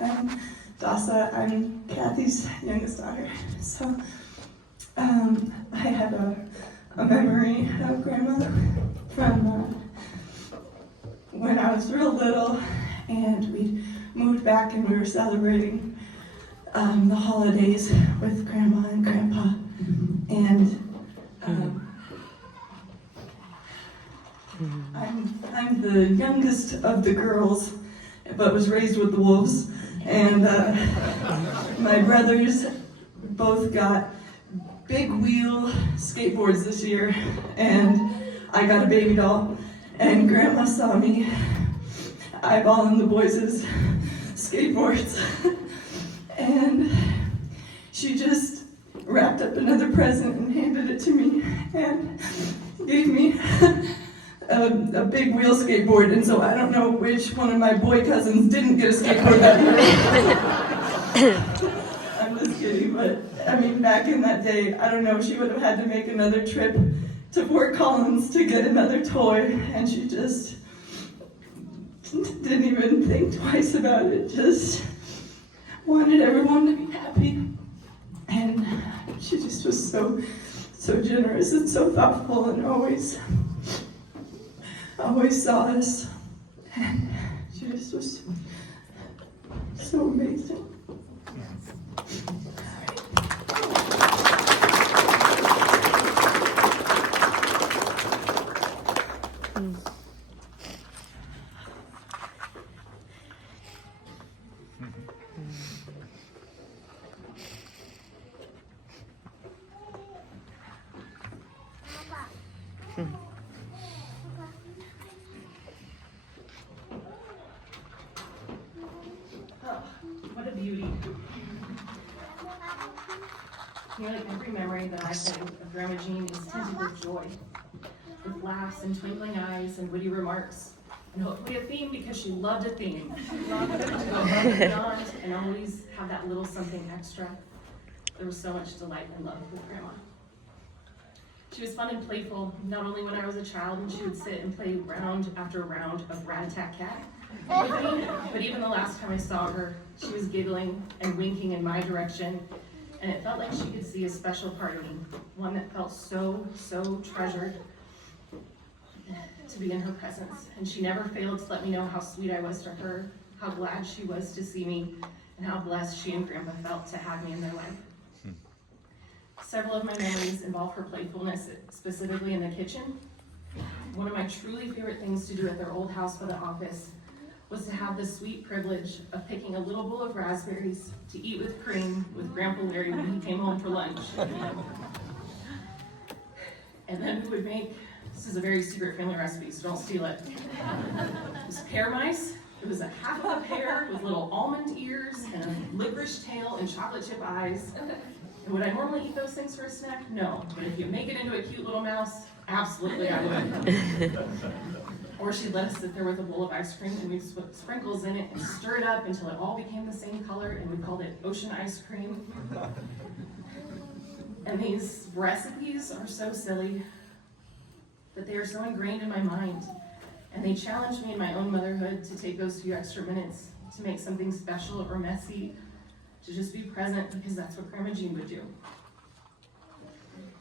I'm Dassah. I'm Kathy's youngest daughter. So I have a memory of Grandma from when I was real little, and we moved back and we were celebrating the holidays with Grandma and Grandpa. And I'm the youngest of the girls, but was raised with the wolves. And my brothers both got big wheel skateboards this year, and I got a baby doll. And Grandma saw me eyeballing the boys' skateboards, and she just wrapped up another present and handed it to me and gave me a big wheel skateboard. And so I don't know which one of my boy cousins didn't get a skateboard that year. I'm just kidding, but I mean, back in that day, I don't know, she would have had to make another trip to Fort Collins to get another toy, and she just didn't even think twice about it, just wanted everyone to be happy. And she just was so generous and so thoughtful, and always saw us. And she just was so amazing. Oh, what a beauty. You know, like every memory that I think of Grandma Jean is tinted with joy, with laughs and twinkling eyes and witty remarks, and hopefully a theme, because she loved a theme. She loved to go above and beyond and always have that little something extra. There was so much delight and love with Grandma. She was fun and playful, not only when I was a child and she would sit and play round after round of rat-a-tat-cat with me, but even the last time I saw her, she was giggling and winking in my direction, and it felt like she could see a special part of me, one that felt so treasured to be in her presence. And she never failed to let me know how sweet I was to her, how glad she was to see me, and how blessed she and Grandpa felt to have me in their life. Several of my memories involve her playfulness, specifically in the kitchen. One of my truly favorite things to do at their old house by the office was to have the sweet privilege of picking a little bowl of raspberries to eat with cream with Grandpa Larry when he came home for lunch. And then we would make, this is a very secret family recipe, so don't steal it. It was pear mice. It was a half of a pear with little almond ears and a licorice tail and chocolate chip eyes. And would I normally eat those things for a snack? No. But if you make it into a cute little mouse, absolutely I would. Or she'd let us sit there with a bowl of ice cream and we'd put sprinkles in it and stir it up until it all became the same color, and we called it ocean ice cream. And these recipes are so silly, but they are so ingrained in my mind. And they challenged me in my own motherhood to take those few extra minutes to make something special or messy, to just be present, because that's what Grandma Jean would do.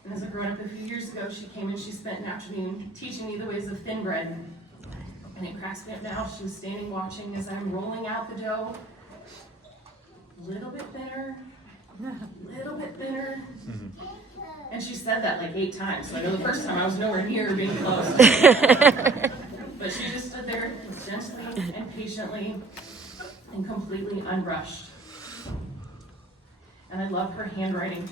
And as a grown-up a few years ago, she came and she spent an afternoon teaching me the ways of thin bread. And it cracks me up now. She was standing watching as I'm rolling out the dough. A little bit thinner, a little bit thinner. And she said that like 8 times, so I know the first time I was nowhere near being close. But she just stood there gently and patiently and completely unrushed. And I love her handwriting.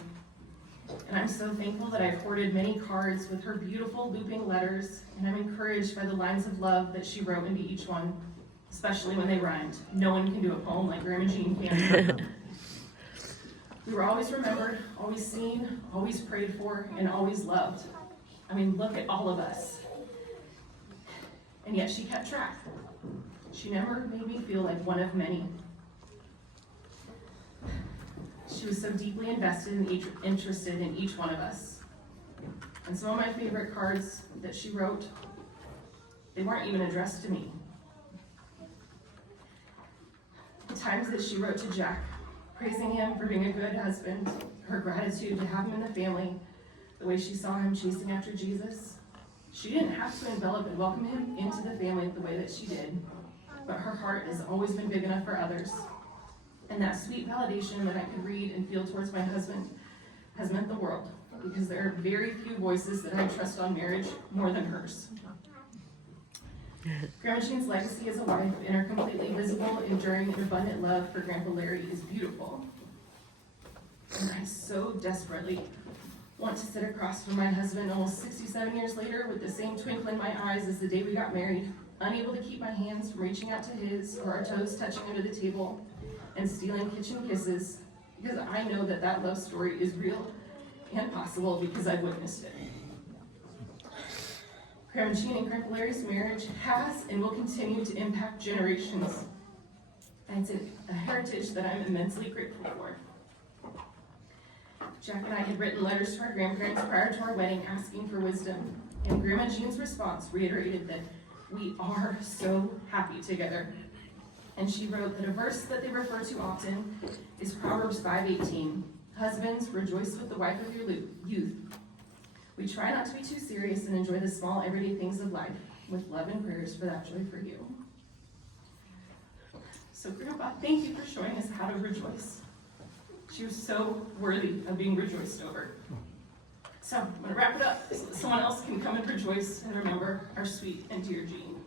And I'm so thankful that I've hoarded many cards with her beautiful looping letters, and I'm encouraged by the lines of love that she wrote into each one, especially when they rhymed. No one can do a poem like Grandma Jean can. We were always remembered, always seen, always prayed for, and always loved. I mean, look at all of us. And yet she kept track. She never made me feel like one of many. She was so deeply invested and interested in each one of us. And some of my favorite cards that she wrote, they weren't even addressed to me. The times that she wrote to Jack, praising him for being a good husband, her gratitude to have him in the family, the way she saw him chasing after Jesus. She didn't have to envelop and welcome him into the family the way that she did, but her heart has always been big enough for others. And that sweet validation that I could read and feel towards my husband has meant the world, because there are very few voices that I trust on marriage more than hers. Grandma Jean's legacy as a wife and her completely visible, enduring, and abundant love for Grandpa Larry is beautiful. And I so desperately want to sit across from my husband almost 67 years later with the same twinkle in my eyes as the day we got married, unable to keep my hands from reaching out to his or our toes touching under the table and stealing kitchen kisses, because I know that that love story is real and possible because I witnessed it. Grandma Jean and Grandpa Larry's marriage has and will continue to impact generations. And it's a heritage that I'm immensely grateful for. Jack and I had written letters to our grandparents prior to our wedding asking for wisdom, and Grandma Jean's response reiterated that we are so happy together. And she wrote that a verse that they refer to often is Proverbs 5:18. Husbands, rejoice with the wife of your youth. We try not to be too serious and enjoy the small everyday things of life, with love and prayers for that joy for you. So Grandpa, thank you for showing us how to rejoice. She was so worthy of being rejoiced over. So I'm going to wrap it up so that someone else can come and rejoice and remember our sweet and dear Jean.